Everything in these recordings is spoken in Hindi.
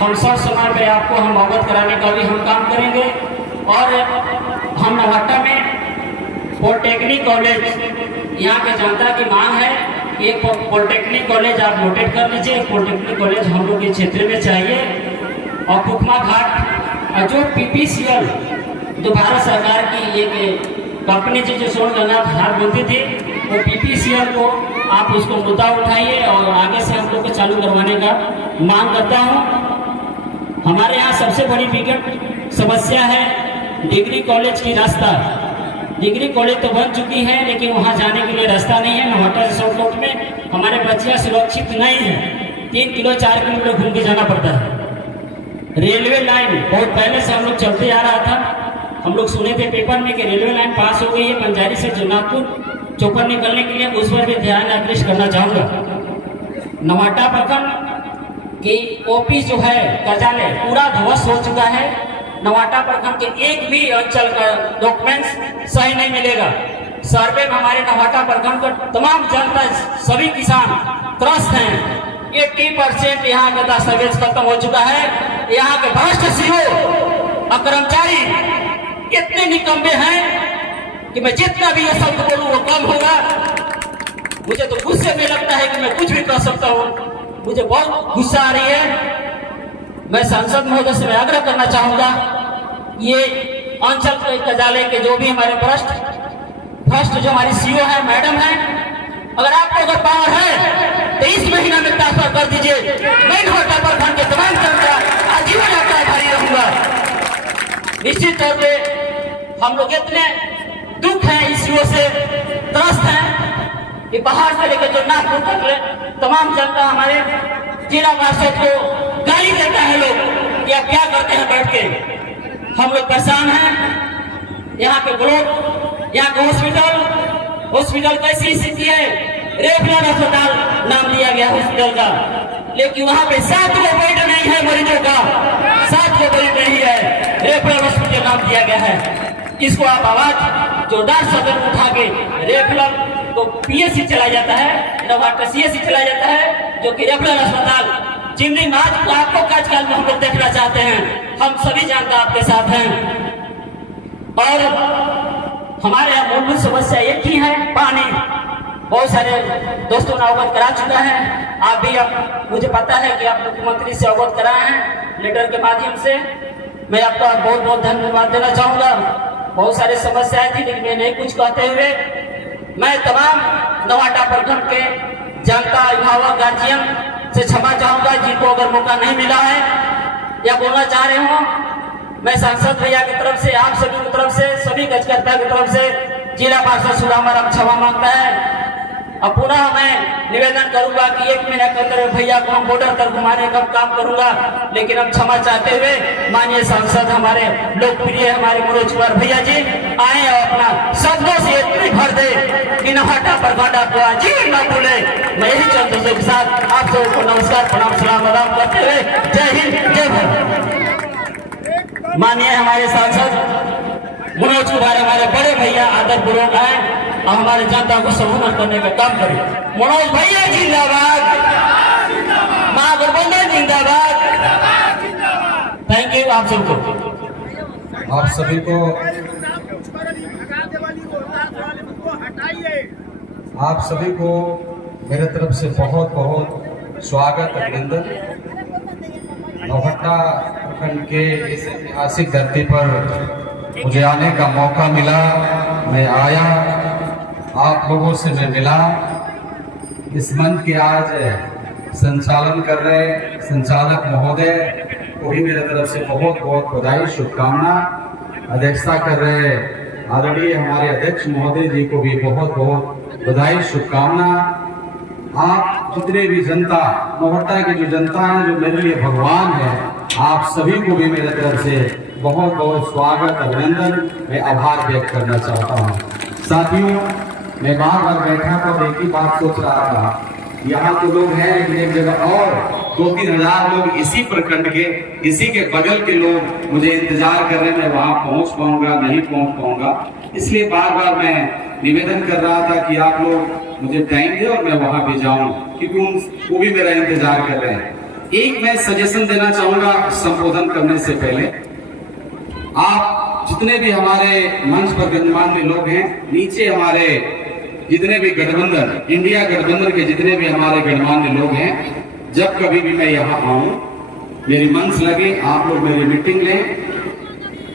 हम सब समय पे आपको हम अवगत कराने का भी हम काम करेंगे। और हम नौहट्टा में पॉलिटेक्निक कॉलेज, यहाँ के जनता की मांग है कि एक पॉलिटेक्निक कॉलेज आप नोटेट कर लीजिए, एक पॉलिटेक्निक कॉलेज हम लोग के क्षेत्र में चाहिए। और कुकमा घाट जो PPCL जो भारत सरकार की एक कंपनी थी जो सोन गंगा घाट बनती थी, वो PPCL को आप उसको मुद्दा उठाइए और आगे से हम लोग को चालू करवाने का मांग करता हूँ। हमारे यहाँ सबसे बड़ी विकट समस्या है डिग्री कॉलेज की रास्ता। डिग्री कॉलेज तो बन चुकी है लेकिन वहाँ जाने के लिए रास्ता नहीं है। नौहट्टा से शॉर्टकट में हमारे बच्चियाँ सुरक्षित नहीं है, 3 किलो 4 किलोमीटर घूम के जाना पड़ता है। रेलवे लाइन बहुत पहले से हम लोग चलते आ रहा था, हम लोग सुने थे पेपर में कि रेलवे लाइन पास हो गई है पंजारी से जन्नाथपुर चौपर निकलने के लिए, उस पर भी ध्यान आकृष्ट करना चाहूँगा। नौहट्टा प्रखंड की OP जो है कार्यालय पूरा ध्वस्त हो चुका है। नौहट्टा प्रखंड के एक भी अंचल का डॉक्यूमेंट्स सही नहीं मिलेगा। सर्वे में हमारे नौहट्टा प्रखंड का तमाम जनता, सभी किसान त्रस्त हैं। 80% यहाँ का दस्तावेज खत्म हो चुका है। यहाँ के भ्रष्ट CO और कर्मचारी इतने निकम्मे हैं कि मैं जितना भी ये शब्द बोलूँ वो कम होगा। मुझे तो गुस्से में लगता है कि मैं कुछ भी कर सकता हूँ, मुझे बहुत गुस्सा आ रही है। मैं सांसद महोदय से मैं आग्रह करना चाहूंगा, ये अंचल कार्यालय के जो भी हमारे भ्रष्ट जो हमारी CO है, मैडम है, अगर आपको अगर पावर है तो इस महीना में ट्रांसफर कर दीजिए। मैं नौहट्टा प्रखंड के तमाम जनता आजीवन आपका आभारी रहूंगा। निश्चित तौर पे हम लोग इतने दुख है इस CO से त्रस्त हैं कि बाहर से लेकर जो नागपुर तक तमाम जनता हमारे जिला पार्षद को गाली देता है लोग कि आप क्या करते हैं बैठ के। हम लोग परेशान हैं। यहाँ के ब्लॉक, यहाँ के हॉस्पिटल कैसी स्थिति है, रेफरल अस्पताल नाम लिया गया हॉस्पिटल का, लेकिन वहाँ पे 7 बेड नहीं है मरीजों का, 7 बेड नहीं है, रेफरल हॉस्पिटल नाम दिया गया है। इसको आप आवाज जोरदार सदन उठा के रेफरल तो PSC चला जाता है, नौहट्टा CSC चला जाता है, जो कि रेफरल अस्पताल चिमनी माज को आपको काजकाल में हम लोग देखना चाहते हैं। हम सभी जनता आपके साथ हैं। और हमारे यहाँ मूलभूत समस्या एक ही है, पानी। बहुत सारे दोस्तों ने अवगत करा चुका है, आप भी मुझे पता है कि आप मुख्यमंत्री से अवगत कराए हैं लेटर के माध्यम से। मैं आपका बहुत बहुत धन्यवाद देना चाहूँगा। बहुत सारी समस्याएं थी लेकिन मैं नहीं कुछ कहते हुए मैं तमाम नौहट्टा प्रखंड के जनता, अभिभावक, गार्जियन से क्षमा चाहूंगा जिनको अगर मौका नहीं मिला है या बोलना चाह रहे हो। मैं सांसद भैया की तरफ से, आप सभी की तरफ से, सभी कार्यकर्ता की तरफ से जिला पार्षद सुदामाराम क्षमा मांगता है। अब पुनः मैं निवेदन करूंगा कि 1 महीने के अंदर भैया को हम बॉर्डर तक घुमाने का काम करूंगा, लेकिन अब क्षमा चाहते हुए माननीय सांसद हमारे लोकप्रिय हमारे मनोज कुमार भैया जी आए और अपना शब्दों से इतनी भर दे कि नौहट्टा प्रखंड आपको अजीब न भूले। मैं यही चंद्र के साथ आप सबको नमस्कार, प्रणाम, सलाम आदाब करते हुए जय हिंद, जय भारत। माननीय हमारे सांसद मनोज कुमार हमारे बड़े भैया आदर पूर्वक आए और हमारे जनता को संबोधन करने का काम करें। मनोज भैया जिंदाबाद, मां गठबंधन जिंदाबाद। थैंक यू आप सबको। आप सभी को, आप सभी को मेरे तरफ से बहुत बहुत स्वागत, अभिनंदन। नौहट्टा प्रखंड के इस ऐतिहासिक धरती पर मुझे आने का मौका मिला, मैं आया, आप लोगों से मैं मिला। इस मंच के आज संचालन कर रहे संचालक महोदय को भी मेरे तरफ से बहुत बहुत बधाई, शुभकामना। अध्यक्षता कर रहे आदरणीय हमारे अध्यक्ष महोदय जी को भी बहुत बहुत बधाई, शुभकामना। आप जितने भी जनता, नौहट्टा की जो जनता है, जो मेरे लिए भगवान है, आप सभी को भी मेरे तरफ से बहुत बहुत स्वागत, अभिनंदन, मैं आभार व्यक्त करना चाहता हूँ। साथियों, मैं बार बार बैठा था, एक ही बात सोच रहा था, यहाँ तो लोग हैं लेकिन एक जगह और 2-3 हजार लोग इसी प्रखंड के, इसी के बगल के लोग मुझे इंतजार कर रहे हैं, मैं वहां पहुंच पाऊंगा नहीं पहुंच पाऊंगा। इसलिए बार बार मैं निवेदन कर रहा था कि आप लोग मुझे टाइम दे और मैं वहां भी जाऊं, क्योंकि वो भी मेरा इंतजार कर रहे हैं। एक मैं सजेशन देना चाहूंगा संबोधन करने से पहले। आप जितने भी हमारे मंच पर गणमान्य लोग हैं, नीचे हमारे जितने भी गठबंधन, इंडिया गठबंधन के जितने भी हमारे गणमान्य लोग हैं, जब कभी भी मैं यहाँ आऊं, मेरी मंच लगे, आप लोग मेरी मीटिंग लें,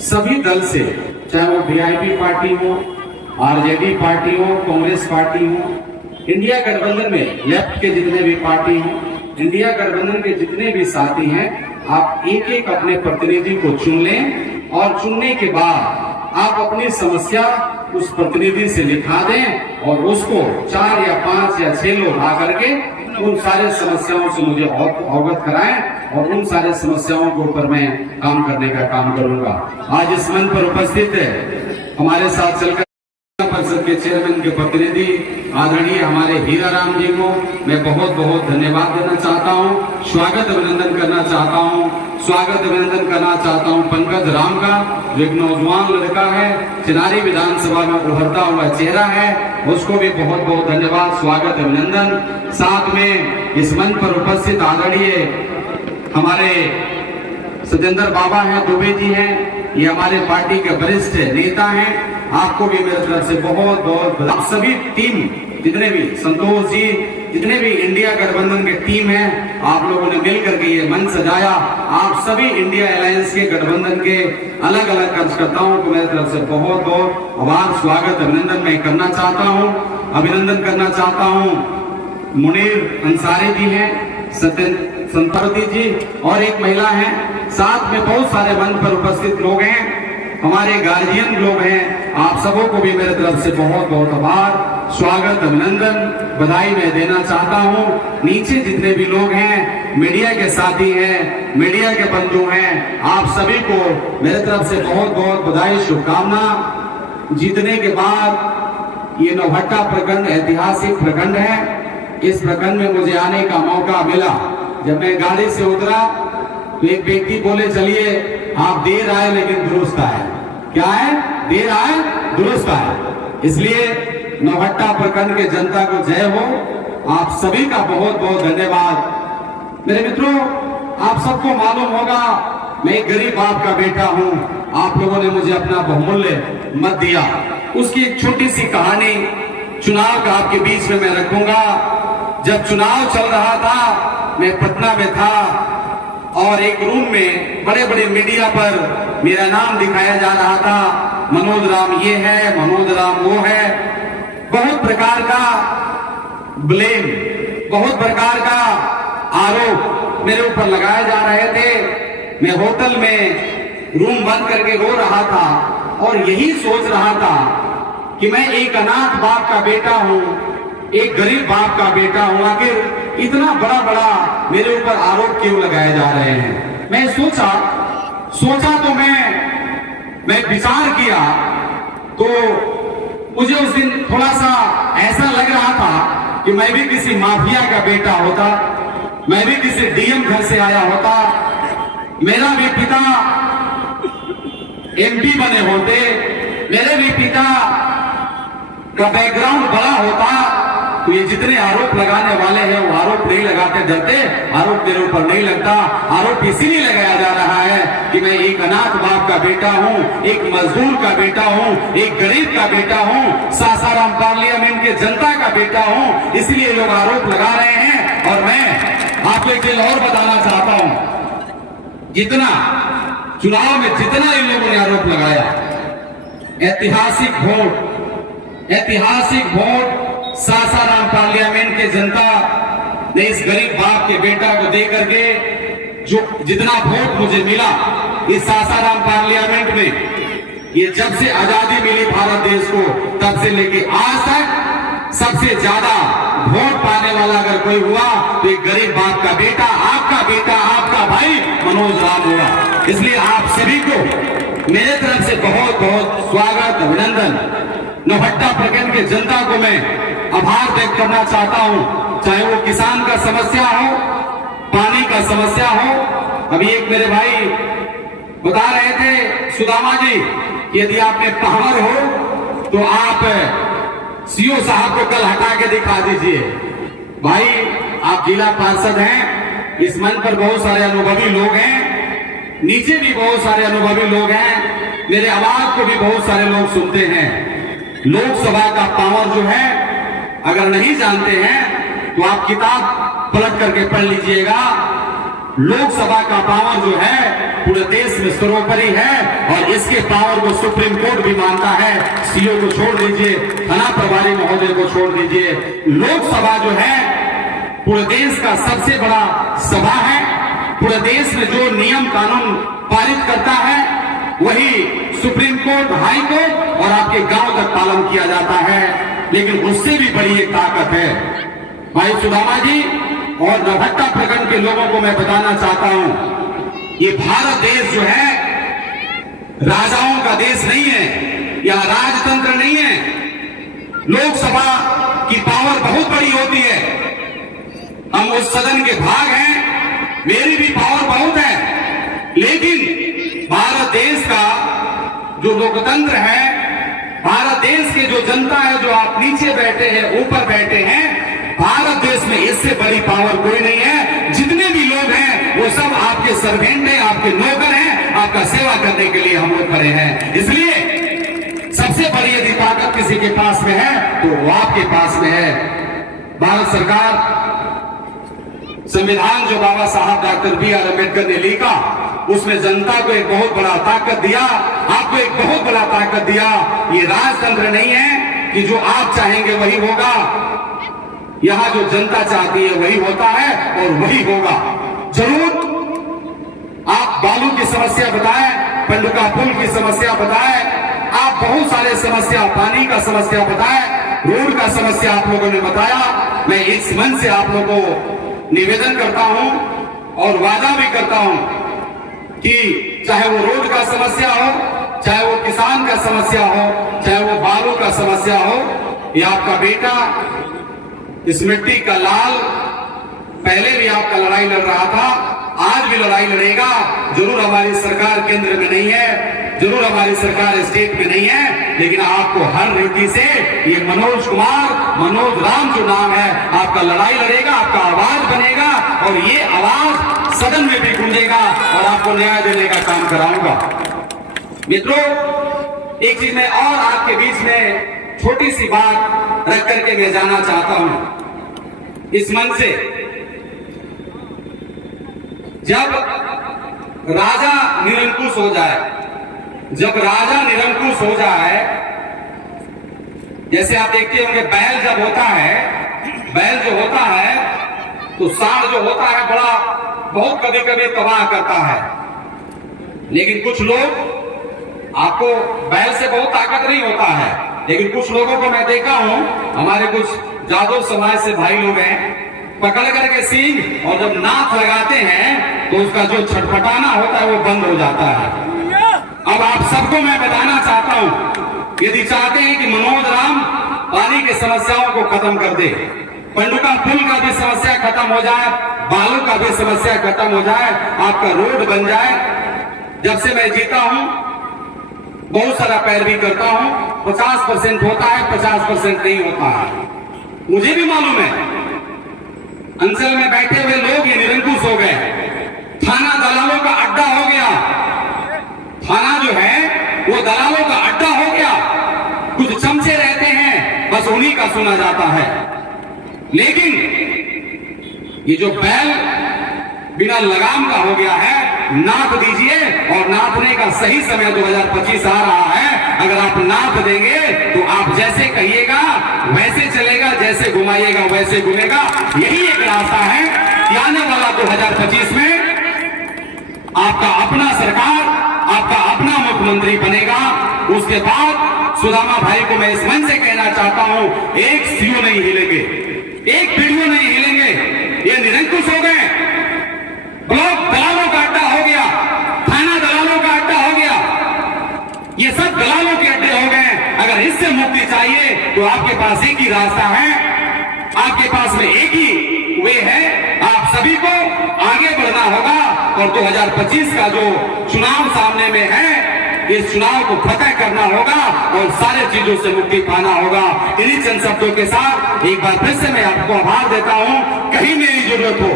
सभी दल से, चाहे वो वीआईपी पार्टी हो, आरजेडी पार्टी हो, कांग्रेस पार्टी हो, इंडिया गठबंधन में लेफ्ट के जितने भी पार्टी हो, इंडिया गठबंधन के जितने भी साथी हैं, आप एक एक अपने प्रतिनिधि को चुन लें और चुनने के बाद आप अपनी समस्या उस प्रतिनिधि से लिखा दें और उसको 4 या 5 या 6 लोग आकर के उन सारे समस्याओं से मुझे अवगत कराएं और उन सारे समस्याओं के ऊपर मैं काम करने का काम करूंगा। आज इस मंच पर उपस्थित है हमारे साथ चलकर परिषद के चेयरमैन के प्रतिनिधि आदरणीय हमारे हीरा राम जी को मैं बहुत बहुत धन्यवाद देना चाहता हूं, स्वागत अभिनंदन करना चाहता हूं, स्वागत अभिनंदन करना चाहता हूं पंकज राम का, जो एक नौजवान लड़का है, चिनारी विधानसभा में उभरता हुआ चेहरा है, उसको भी बहुत बहुत धन्यवाद, स्वागत अभिनंदन। साथ में इस मंच पर उपस्थित आदरणीय हमारे सतेंद्र बाबा हैं, दुबे जी हैं, ये हमारे पार्टी के वरिष्ठ नेता हैं, आपको भी मेरे तरफ से बहुत बहुत, आप सभी टीम जितने भी, संतोष जी, जितने भी इंडिया गठबंधन के टीम हैं, आप लोगों ने मिलकर के ये मंच सजाया। आप सभी इंडिया अलायंस के गठबंधन के अलग अलग कार्यकर्ताओं को मेरे तरफ से बहुत बहुत आभार, स्वागत अभिनंदन मैं करना चाहता हूँ। अभिनंदन करना चाहता हूँ मुनीर अंसारी जी हैं, संतरती जी और एक महिला है, साथ में बहुत सारे मंच पर उपस्थित लोग हैं, हमारे गार्जियन लोग हैं, आप सबों को भी मेरे तरफ से बहुत बहुत आभार, स्वागत अभिनंदन बधाई मैं देना चाहता हूं। नीचे जितने भी लोग हैं, मीडिया के साथी हैं, मीडिया के बंधु हैं, आप सभी को मेरे तरफ से बहुत बहुत बधाई, शुभकामना। जीतने के बाद ये नौहट्टा प्रखंड ऐतिहासिक प्रखंड है, इस प्रखंड में मुझे आने का मौका मिला। जब मैं गाड़ी से उतरा तो एक व्यक्ति बोले, चलिए आप देर आए लेकिन दुरुस्त आए। क्या है? देर आए दुरुस्त आए। इसलिए नौहट्टा प्रखंड के जनता को जय हो, आप सभी का बहुत बहुत धन्यवाद। मेरे मित्रों, आप सबको मालूम होगा मैं एक गरीब बाप का बेटा हूं, आप लोगों ने मुझे अपना बहुमूल्य मत दिया। उसकी एक छोटी सी कहानी चुनाव का आपके बीच में मैं रखूंगा। जब चुनाव चल रहा था, मैं पटना में था और एक रूम में बड़े बड़े मीडिया पर मेरा नाम दिखाया जा रहा था, मनोज राम ये है, मनोज राम वो है, बहुत प्रकार का ब्लेम, बहुत प्रकार का आरोप मेरे ऊपर लगाए जा रहे थे। मैं होटल में रूम बंद करके रो रहा था और यही सोच रहा था कि मैं एक अनाथ बाप का बेटा हूं, एक गरीब बाप का बेटा हूं, आखिर इतना बड़ा बड़ा मेरे ऊपर आरोप क्यों लगाए जा रहे हैं। मैं सोचा तो मैं विचार किया तो मुझे उस दिन थोड़ा सा ऐसा लग रहा था कि मैं भी किसी माफिया का बेटा होता, मैं भी किसी डीएम घर से आया होता, मेरा भी पिता एमपी बने होते, मेरे भी पिता का बैकग्राउंड बड़ा होता, तो ये जितने आरोप लगाने वाले हैं वो आरोप नहीं लगाते, डरते, आरोप मेरे ऊपर नहीं लगता। आरोप इसीलिए लगाया जा रहा है कि मैं एक अनाथ बाप का बेटा हूं, एक मजदूर का बेटा हूं, एक गरीब का बेटा हूं, सासाराम पार्लियामेंट के जनता का बेटा हूं, इसलिए लोग आरोप लगा रहे हैं। और मैं आपको एक चीज और बताना चाहता हूं, जितना चुनाव में जितना इन लोगों ने आरोप लगाया, ऐतिहासिक वोट सासाराम पार्लियामेंट के जनता ने इस गरीब बाप के बेटा को दे करके जो जितना वोट मुझे मिला इस सासाराम पार्लियामेंट में, ये जब से आजादी मिली भारत देश को तब से लेके आज तक सबसे ज्यादा वोट पाने वाला अगर कोई हुआ तो एक गरीब बाप का बेटा, आपका भाई मनोज राम हुआ। इसलिए आप सभी को मेरे तरफ से बहुत बहुत स्वागत, अभिनंदन। नौहट्टा प्रखंड के जनता को मैं आभार व्यक्त करना चाहता हूं, चाहे वो किसान का समस्या हो, पानी का समस्या हो। अभी एक मेरे भाई बता रहे थे सुदामा जी, यदि आप में पावर हो तो आप सीओ साहब को कल हटा के दिखा दीजिए। भाई आप जिला पार्षद हैं, इस मंच पर बहुत सारे अनुभवी लोग हैं, नीचे भी बहुत सारे अनुभवी लोग हैं, मेरे आवाज को भी बहुत सारे लोग सुनते हैं। लोकसभा का पावर जो है अगर नहीं जानते हैं तो आप किताब पलट करके पढ़ लीजिएगा। लोकसभा का पावर जो है पूरे देश में सर्वोपरि है और इसके पावर को सुप्रीम कोर्ट भी मानता है। सीओ को छोड़ दीजिए, थाना प्रभारी महोदय को छोड़ दीजिए, लोकसभा जो है पूरे देश का सबसे बड़ा सभा है। पूरे देश में जो नियम कानून पारित करता है वही सुप्रीम कोर्ट, हाई कोर्ट और आपके गांव तक पालन किया जाता है। लेकिन उससे भी बड़ी एक ताकत है भाई सुदामा जी और नौहट्टा प्रखंड के लोगों को मैं बताना चाहता हूं, ये भारत देश जो है राजाओं का देश नहीं है या राजतंत्र नहीं है। लोकसभा की पावर बहुत बड़ी होती है। हम उस सदन के भाग हैं, मेरी भी पावर बहुत है, लेकिन भारत देश का जो लोकतंत्र है, भारत देश के जो जनता है, जो आप नीचे बैठे हैं, ऊपर बैठे हैं, भारत देश में इससे बड़ी पावर कोई नहीं है। जितने भी लोग हैं वो सब आपके सर्वेंट हैं, आपके नौकर हैं, आपका सेवा करने के लिए हम लोग खड़े हैं। इसलिए सबसे बड़ी यदि ताकत किसी के पास में है तो वो आपके पास में है। भारत सरकार संविधान जो बाबा साहब डॉक्टर B.R. अम्बेडकर ने लिखा, उसमें जनता को एक बहुत बड़ा ताकत दिया, आपको एक बहुत बड़ा ताकत दिया। ये राजतंत्र नहीं है कि जो आप चाहेंगे वही होगा। यहां जो जनता चाहती है वही होता है और वही होगा। जरूर आप बालू की समस्या बताएं, पंडुका पुल की समस्या बताएं, आप बहुत सारे समस्या, पानी का समस्या बताएं, रोड का समस्या आप लोगों ने बताया। मैं इस मन से आप लोगों को निवेदन करता हूं और वादा भी करता हूं कि चाहे वो रोड का समस्या हो, चाहे वो किसान का समस्या हो, चाहे वो बालू का समस्या हो, ये आपका बेटा इस मिट्टी का लाल पहले भी आपका लड़ाई लड़ रहा था, आज भी लड़ाई लड़ेगा। जरूर हमारी सरकार केंद्र में नहीं है, जरूर हमारी सरकार स्टेट में नहीं है, लेकिन आपको हर रीति से ये मनोज कुमार, मनोज राम जो नाम है, आपका लड़ाई लड़ेगा, आपका आवाज बनेगा और ये आवाज सदन में भी गूंजेगा और आपको न्याय देने का काम कराऊंगा। मित्रों, एक चीज मैं और आपके बीच में छोटी सी बात रख करके मैं जाना चाहता हूं इस मन से। जब राजा निरंकुश हो जाए, जब राजा निरंकुश हो जाए, जैसे आप देखते होंगे बैल जब होता है, बैल जो होता है तो सांड जो होता है बड़ा बहुत कभी कभी तबाह करता है। लेकिन कुछ लोग, आपको बैल से बहुत ताकत नहीं होता है, लेकिन कुछ लोगों को मैं देखा हूं, हमारे कुछ जादव समाज से भाई लोग हैं, पकड़ करके सींग और जब नाथ लगाते हैं तो उसका जो छटपटाना होता है वो बंद हो जाता है। अब आप सबको मैं बताना चाहता हूं, यदि चाहते हैं कि मनोज राम पानी की समस्याओं को खत्म कर दे, पंडुका पुल का भी समस्या खत्म हो जाए, बालू का भी समस्या खत्म हो जाए, आपका रोड बन जाए। जब से मैं जीता हूं बहुत सारा पैरवी करता हूं, 50% होता है, 50% नहीं होता है। मुझे भी मालूम है अंचल में बैठे हुए लोग ये निरंकुश हो गए, थाना दलालों का अड्डा हो गया, थाना जो है वो दलालों का अड्डा हो गया। कुछ चमचे रहते हैं, बस उन्हीं का सुना जाता है। लेकिन ये जो बैल बिना लगाम का हो गया है, नाप दीजिए और नापने का सही समय 2025 आ रहा है। अगर आप नाप देंगे तो आप जैसे कहिएगा वैसे चलेगा, जैसे घुमाइएगा वैसे घूमेगा। यही एक रास्ता है कि आने वाला 2025 में आपका अपना सरकार, आपका अपना मुख्यमंत्री बनेगा। उसके बाद सुदामा भाई को मैं इस मन से कहना चाहता हूं, एक सीओ नहीं हिलेंगे, एक पीडीओ नहीं हिलेंगे। ये निरंकुश हो गए, ब्लॉक दलालों का अड्डा हो गया, थाना दलालों का अड्डा हो गया, ये सब दलालों के अड्डे हो गए। अगर इससे मुक्ति चाहिए तो आपके पास एक ही रास्ता है, आपके पास में एक ही वे है, आप सभी को आगे बढ़ना होगा और 2025 का जो चुनाव सामने में है, इस चुनाव को फतह करना होगा और सारे चीजों से मुक्ति पाना होगा। इन्हीं चंद शब्दों के साथ एक बार फिर से मैं आपको आभार देता हूं। कहीं मेरी जरूरत हो,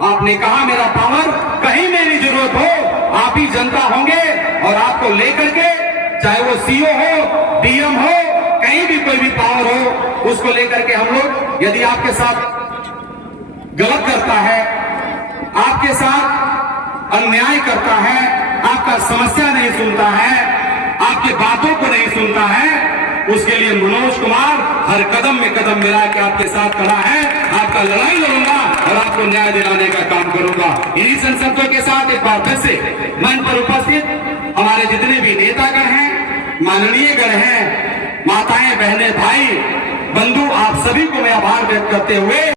आपने कहा मेरा पावर कहीं मेरी जरूरत हो आप ही जनता होंगे और आपको लेकर के चाहे वो सीओ हो, डीएम हो, कहीं भी कोई भी पावर हो उसको लेकर के हम लोग यदि आपके साथ गलत करता है, आपके साथ अन्याय करता है, आपका समस्या नहीं सुनता है, आपकी बातों को नहीं सुनता है, उसके लिए मनोज कुमार हर कदम में कदम मिला के आपके साथ खड़ा है। आपका लड़ाई लड़ूंगा और आपको न्याय दिलाने का काम करूंगा। इन्हीं संकल्पों के साथ एक बार फिर से मंच पर उपस्थित हमारे जितने भी नेतागण हैं, माननीय गण हैं, माताएं, बहनें, भाई, बंधु, आप सभी को मैं आभार व्यक्त करते हुए